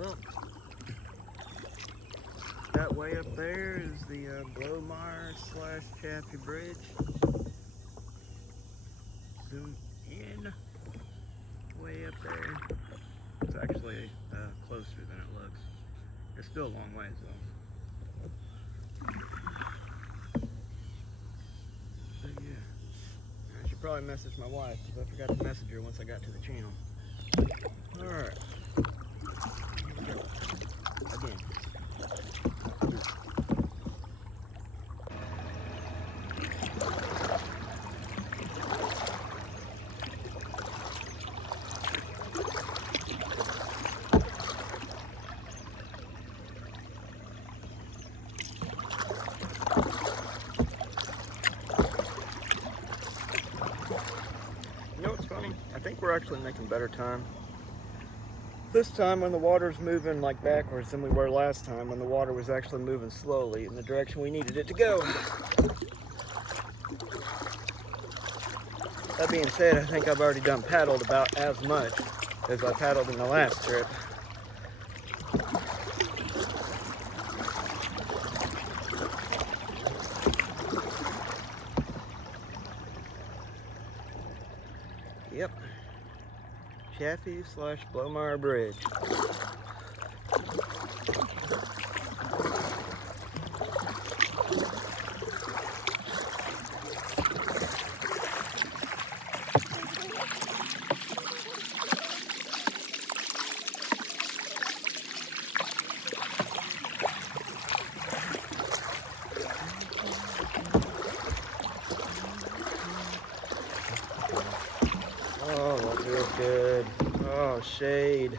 Well, that way up there is the Blowmeyer / Chaffee Bridge. Zoom in way up there. It's actually closer than it looks. It's still a long ways though. So yeah, I should probably message my wife because I forgot to message her once I got to the channel. Alright. Again. You know what's funny? I think we're actually making better time. This time when the water's moving like backwards than we were last time when the water was actually moving slowly in the direction we needed it to go. That being said, I think I've already done paddled about as much as I paddled in the last trip. Yep. Chaffee / Blowmeyer Bridge. Oh, that feels good. Oh, shade.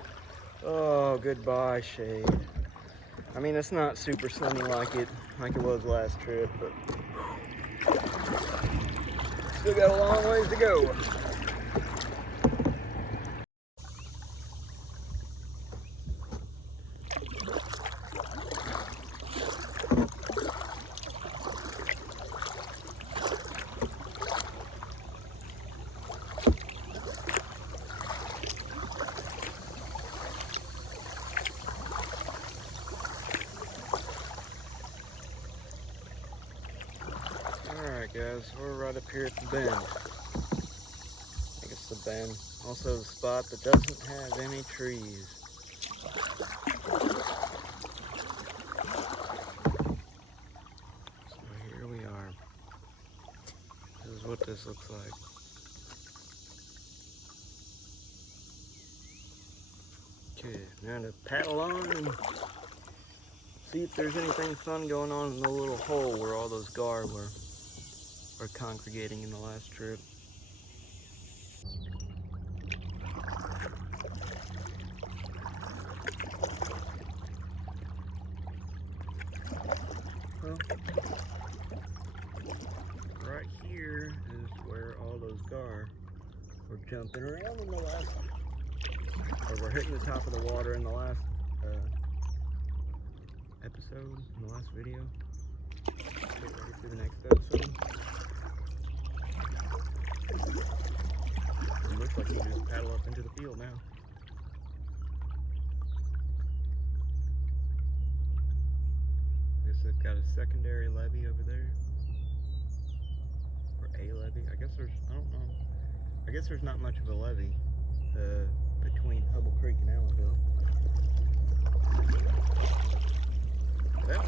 Oh, goodbye, shade. I mean, it's not super sunny like it was last trip, but still got a long ways to go. Alright guys, we're right up here at the bend. I think it's the bend. Also the spot that doesn't have any trees. So here we are. This is what this looks like. Okay, now to paddle on and see if there's anything fun going on in the little hole where all those gar were congregating in the last trip. Well, right here is where all those gar were jumping around in the last, or we're hitting the top of the water in the last episode, in the last video. Get ready for the next episode. It looks like you can just paddle up into the field now. I guess they've got a secondary levee over there. Or a levee. I guess there's, I don't know. I guess there's not much of a levee between Hubble Creek and Allenville. Well,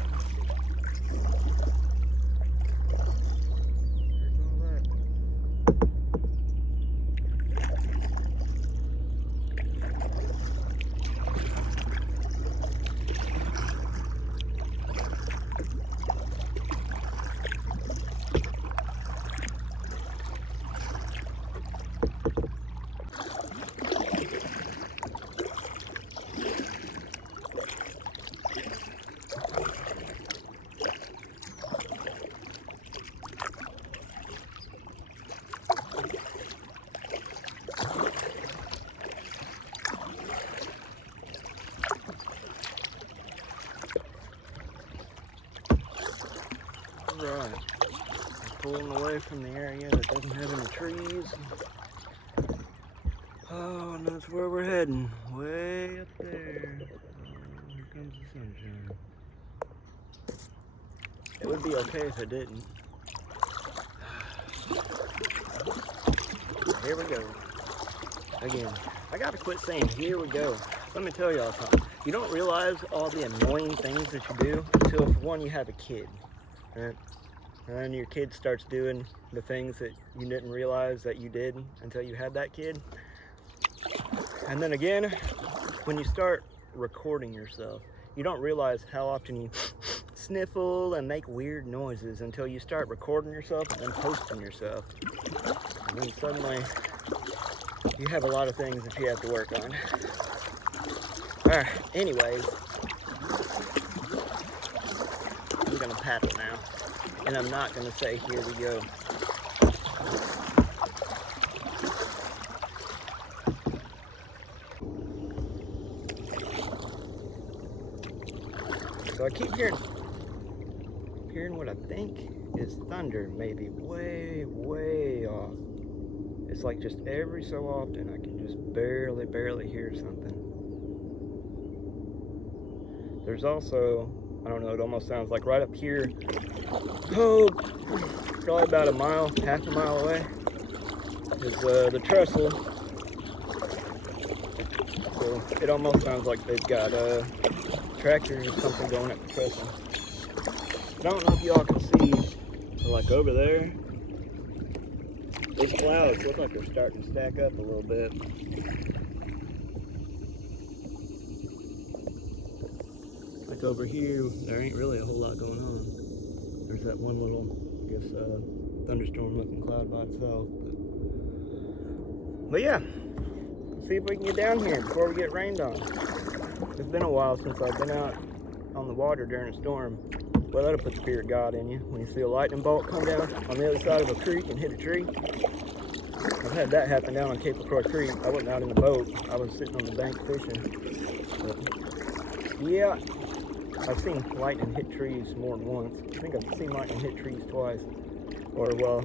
there's all that. Right. Pulling away from the area that doesn't have any trees. Oh, and that's where we're heading. Way up there. comes the sunshine. It would be okay if it didn't. Here we go. Again, I gotta quit saying here we go. Let me tell y'all something. You don't realize all the annoying things that you do until, for one, you have a kid, right? And then your kid starts doing the things that you didn't realize that you did until you had that kid. And then again, when you start recording yourself, you don't realize how often you sniffle and make weird noises until you start recording yourself and then posting yourself. And then suddenly, you have a lot of things that you have to work on. Alright, anyways, I'm gonna paddle now. And I'm not gonna say, here we go. So I keep hearing what I think is thunder, maybe way, way off. It's like just every so often I can just barely hear something. There's also, I don't know, it almost sounds like right up here, oh, probably about a mile, half a mile away, is the trestle. So it almost sounds like they've got tractors or something going at the trestle. I don't know if y'all can see, but like over there, these clouds look like they're starting to stack up a little bit. Like over here, there ain't really a whole lot going on. There's that one little, I guess, thunderstorm looking cloud by itself. But yeah, let's see if we can get down here before we get rained on. It's been a while since I've been out on the water during a storm. Well, that'll put the fear of God in you. When you see a lightning bolt come down on the other side of a creek and hit a tree. I've had that happen down on Cape LaCroix Creek. I wasn't out in the boat. I was sitting on the bank fishing. But yeah, I've seen lightning hit trees more than once. I think I've seen lightning hit trees twice. Or, well,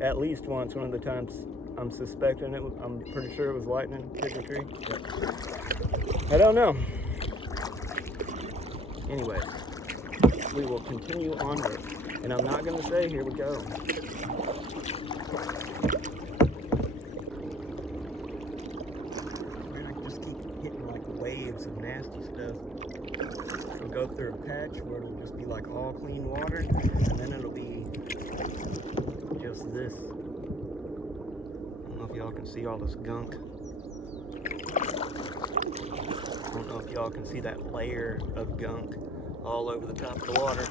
at least once. One of the times I'm suspecting it. I'm pretty sure it was lightning hitting a tree. But I don't know. Anyway, we will continue onward. And I'm not going to say, here we go. Man, I just keep hitting like waves of nasty stuff. It'll go through a patch where it'll just be like all clean water, and then it'll be just this. I don't know if y'all can see all this gunk. I don't know if y'all can see that layer of gunk all over the top of the water.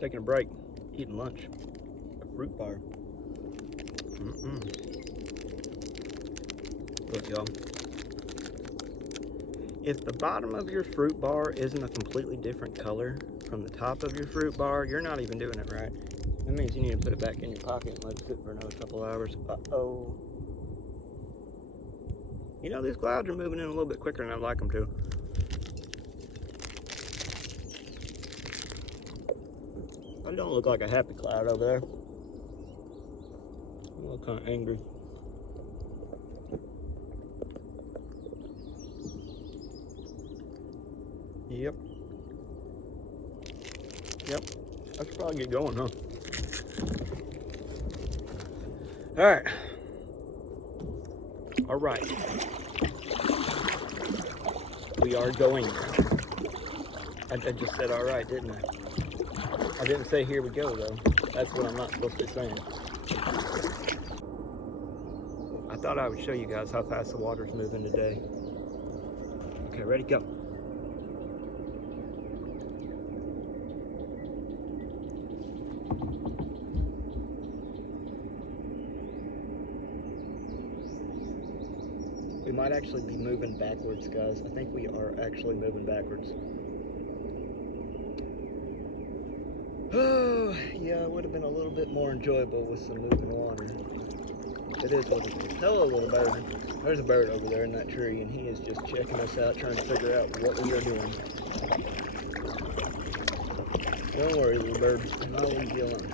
Taking a break, eating lunch, a fruit bar. Look, y'all. If the bottom of your fruit bar isn't a completely different color from the top of your fruit bar, you're not even doing it right. That means you need to put it back in your pocket and let it sit for another couple hours. Uh-oh. You know, these clouds are moving in a little bit quicker than I'd like them to. I don't look like a happy cloud over there. I look kind of angry. Yep. I should probably get going, huh? All right. We are going. I just said all right, didn't I? I didn't say here we go, though. That's what I'm not supposed to be saying. I thought I would show you guys how fast the water's moving today. Okay, ready, go. We might actually be moving backwards, guys. I think we are actually moving backwards. Oh, yeah, it would have been a little bit more enjoyable with some moving water. It is what it is. Hello, little bird. There's a bird over there in that tree, and he is just checking us out, trying to figure out what we are doing. Don't worry, little bird. I'll leave you alone.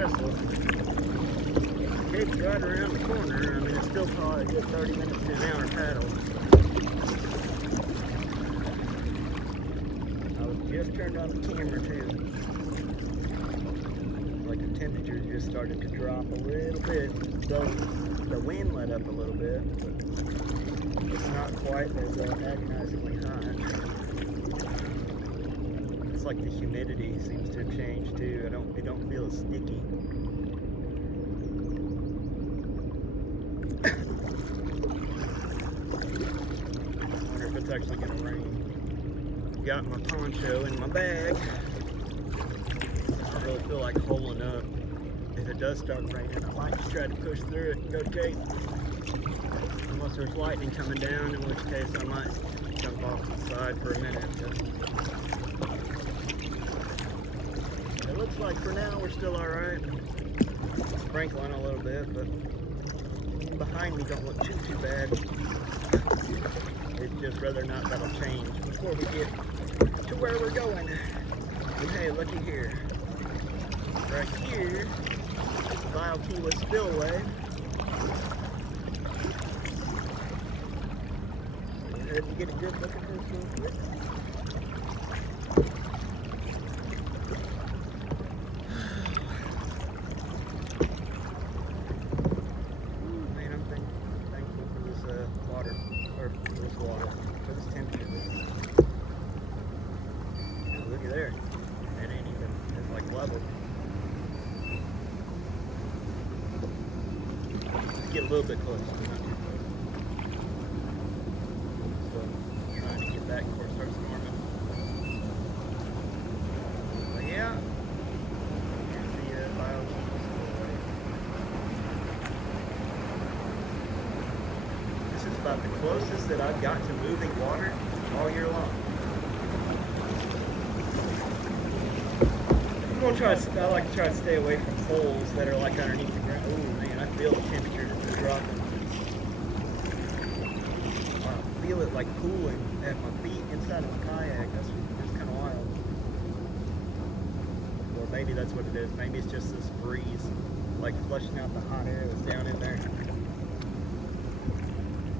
stressful. Cape's right around the corner. I mean, it's still probably a good 30 minutes to an hour paddle. I was just turned on the camera too. Like the temperature just started to drop a little bit. Though the wind let up a little bit, but it's not quite as agonizingly hot. It's like the humidity seems to have changed too. It don't feel as sticky. I wonder if it's actually gonna rain. Got my poncho in my bag. I don't really feel like holding up. If it does start raining, I might just try to push through it and go Cape. Unless there's lightning coming down, in which case I might jump off to the side for a minute. It looks like for now we're still alright. Sprinkling a little bit, but behind me don't look too bad. It's just whether or not that'll change before we get to where we're going. And hey, looky here. Right here, Waiakea Spillway. Go ahead and get a good look at this real quick. Man, I'm thankful for this water, or for this water, for this temperature. Oh, look at there. It ain't even, it's like level. Get a little bit closer, not too close. So, trying to get back before it starts storming. But yeah, here's the Waiakea Spillway. This is about the closest that I've got to moving water all year long. I'm gonna try. I like to try to stay away from holes that are like underneath the ground. Oh man, I feel the temperature dropping. I feel it like cooling at my feet inside of the kayak. That's kind of wild. Or maybe that's what it is. Maybe it's just this breeze, like flushing out the hot air that's down in there.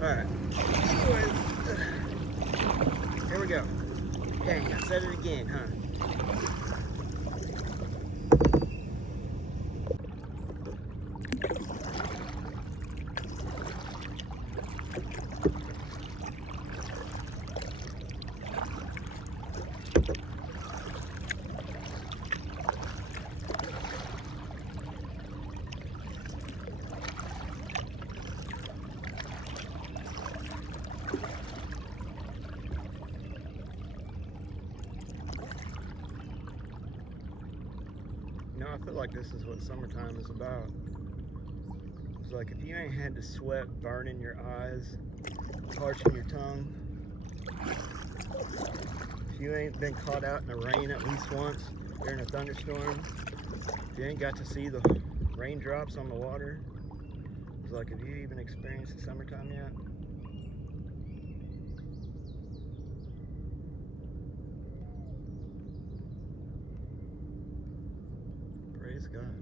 All right. Anyways, here we go. Dang, I said it again, huh? You know, I feel like this is what summertime is about. It's like if you ain't had the sweat burning your eyes, parching your tongue, if you ain't been caught out in the rain at least once during a thunderstorm, if you ain't got to see the raindrops on the water, it's like, have you even experienced the summertime yet? Praise God.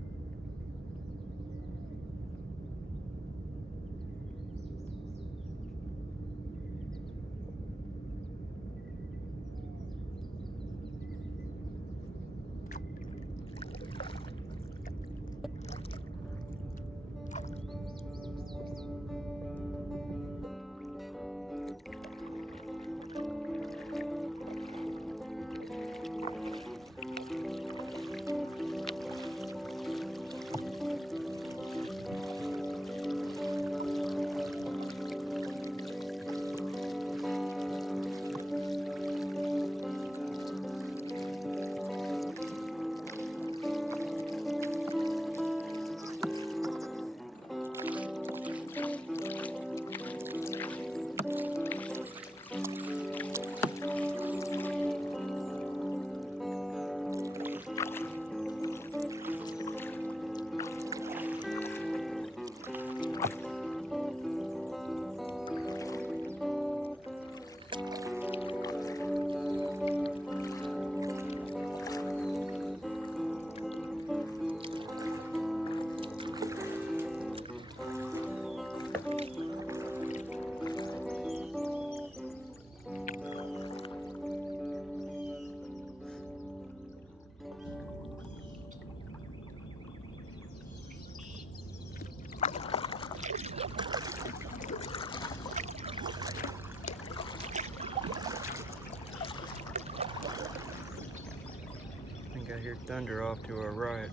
hear thunder off to our right.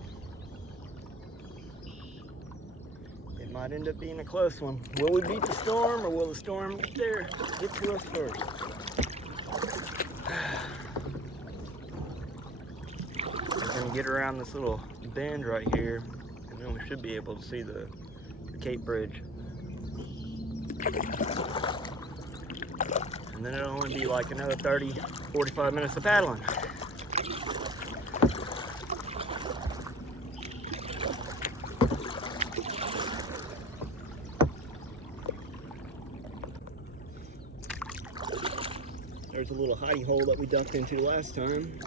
It might end up being a close one. Will we beat the storm, or will the storm get to us first? We're gonna get around this little bend right here, and then we should be able to see the Cape Bridge. And then it'll only be like another 30-45 minutes of paddling. There's a little hidey hole that we ducked into last time.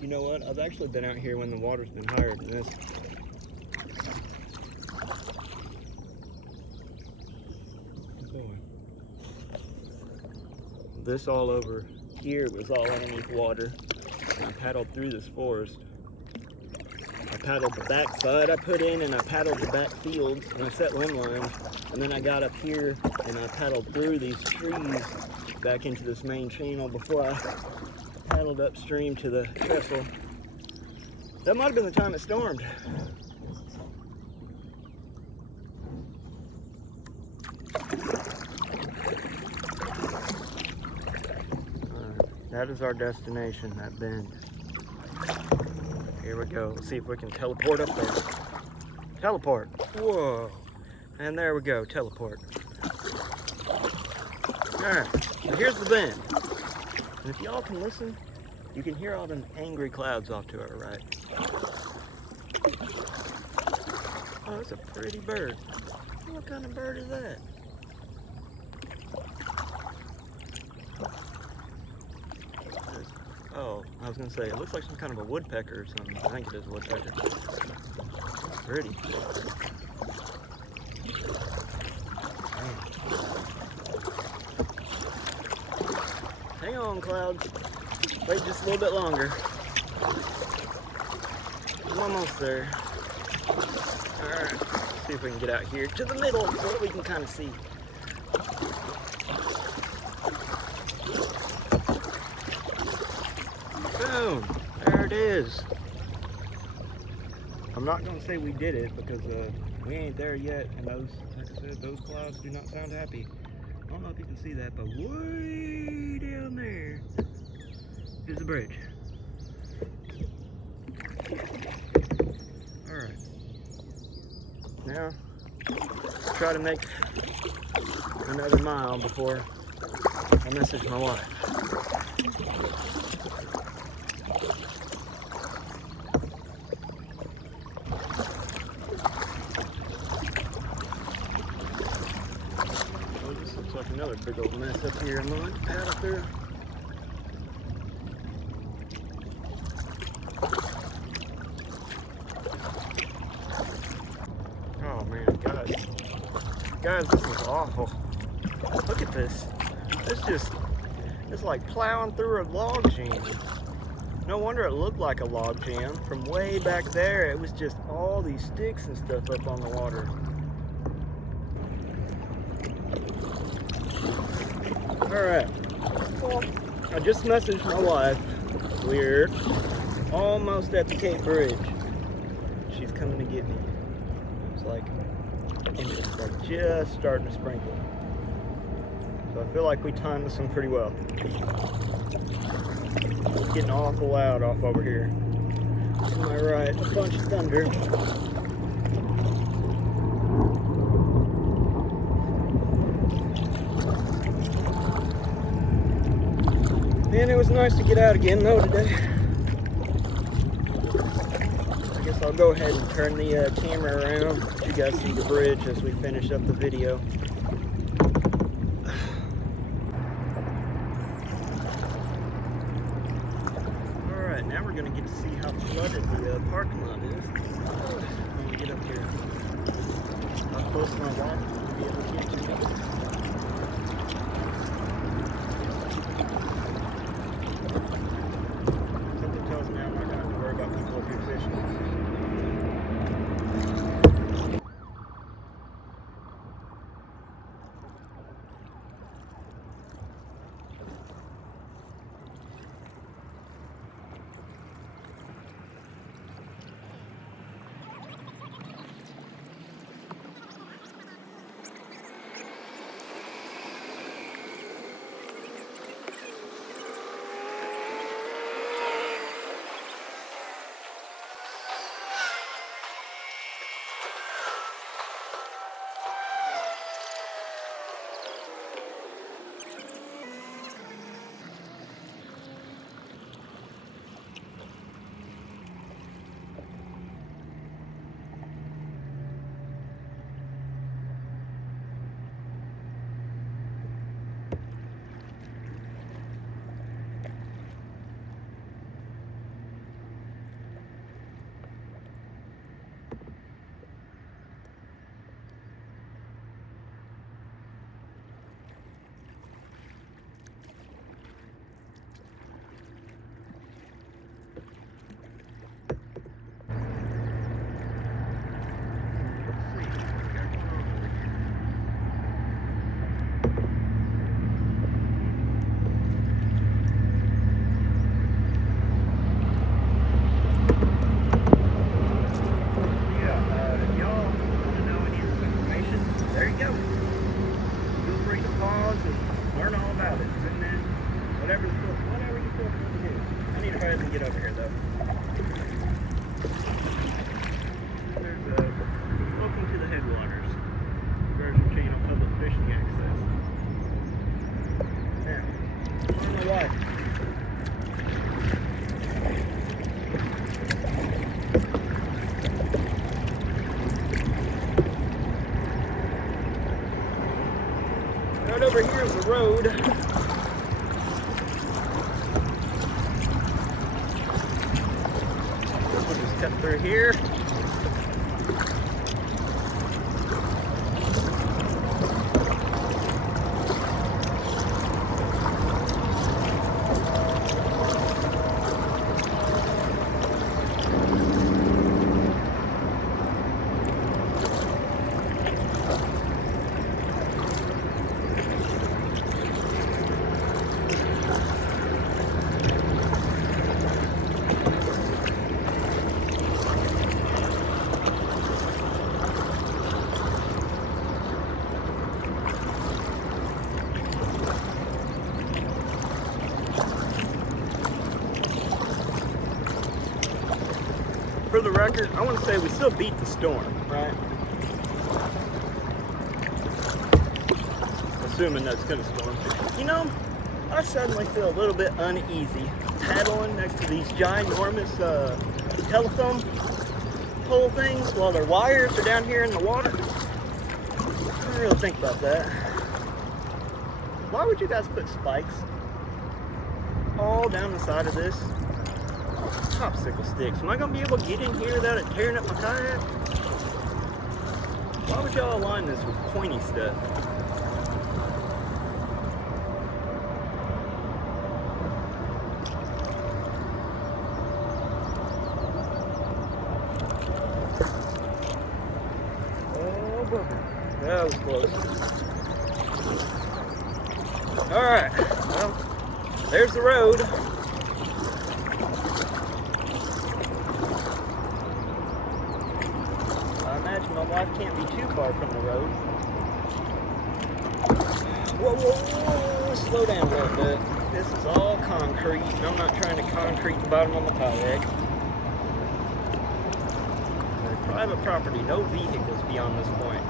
You know what? I've actually been out here when the water's been higher than this. Boy. This all over here was all underneath water. And I paddled through this forest. I paddled the back side I put in, and I paddled the back fields, and I set limb lines. And then I got up here and I paddled through these trees back into this main channel before I paddled upstream to the trestle. That might have been the time it stormed. That is our destination, that bend. Here we go. Let's see if we can teleport up there. Teleport. Whoa. And there we go, teleport. Alright, so here's the bend. And if y'all can listen, you can hear all them angry clouds off to our right. Oh, that's a pretty bird. What kind of bird is that? Oh, I was gonna say, it looks like some kind of a woodpecker or something. I think it is a woodpecker. That's pretty. Hang on, clouds. Wait just a little bit longer. I'm almost there. Alright, see if we can get out here to the middle so we can kind of see. Boom! There it is. I'm not going to say we did it because we ain't there yet, and those, like I said, those clouds do not sound happy. I don't know if you can see that, but way down there is the bridge. Alright. Now, try to make another mile before I message my wife. Oh, this looks like another big old mess up here. I'm going to paddle through. Oh man, guys, this is awful. Look at this. It's like plowing through a log jam. No wonder it looked like a log jam. From way back there, it was just all these sticks and stuff up on the water. Alright, well, I just messaged my wife. We're almost at the Cape Bridge. She's coming to get me. It's like, and it's like just starting to sprinkle. So I feel like we timed this one pretty well. It's getting awful loud off over here. To my right, a bunch of thunder. Man, it was nice to get out again though today. I guess I'll go ahead and turn the camera around so you guys see the bridge as we finish up the video. Alright, now we're going to get to see how flooded the parking lot is. When we get up here. How close my wife will be able to get to me. Something tells me I'm not going to have to worry about people up here fishing. right over here is the road. We'll just cut through here. For the record, I want to say we still beat the storm, right? Assuming that's going to storm. You know, I suddenly feel a little bit uneasy paddling next to these ginormous telephone pole things while their wires are down here in the water. I didn't really think about that. Why would you guys put spikes all down the side of this? Popsicle sticks. Am I gonna be able to get in here without it tearing up my kayak? Why would y'all align this with pointy stuff? Oh, bummer. That was close. Alright, well, there's the road. My wife can't be too far from the road. Whoa, whoa, whoa, slow down a little bit. This is all concrete, and I'm not trying to concrete the bottom of my kayak. There's private property, no vehicles beyond this point.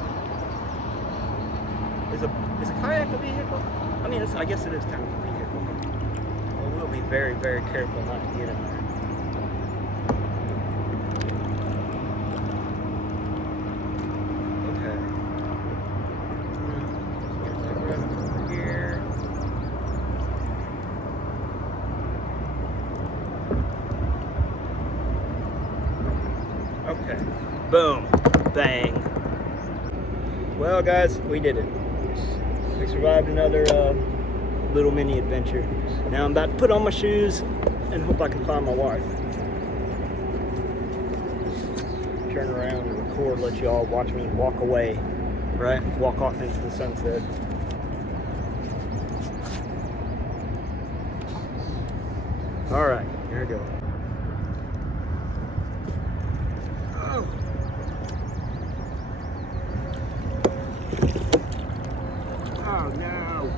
Is a kayak a vehicle? I mean, I guess it is kind of a vehicle. Well, we'll be very, very careful not to get in there. Okay, boom, bang. Well guys, we did it. We survived another little mini adventure. Now I'm about to put on my shoes and hope I can find my wife. Turn around and record, let you all watch me walk away, right? Walk off into the sunset. All right, here we go. Oh no.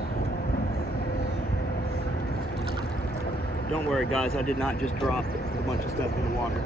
Don't worry guys, I did not just drop a bunch of stuff in the water.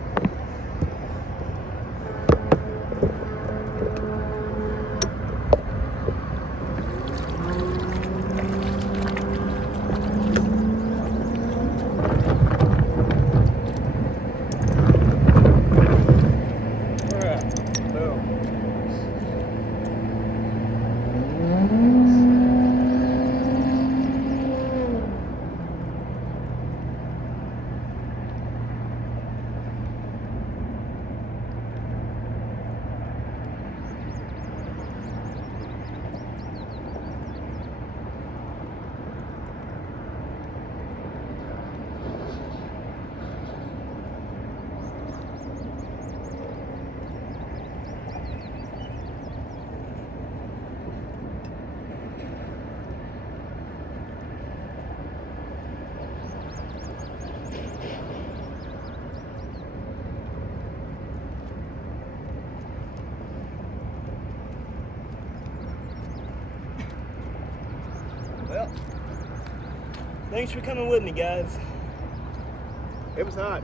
Well, thanks for coming with me, guys. It was hot.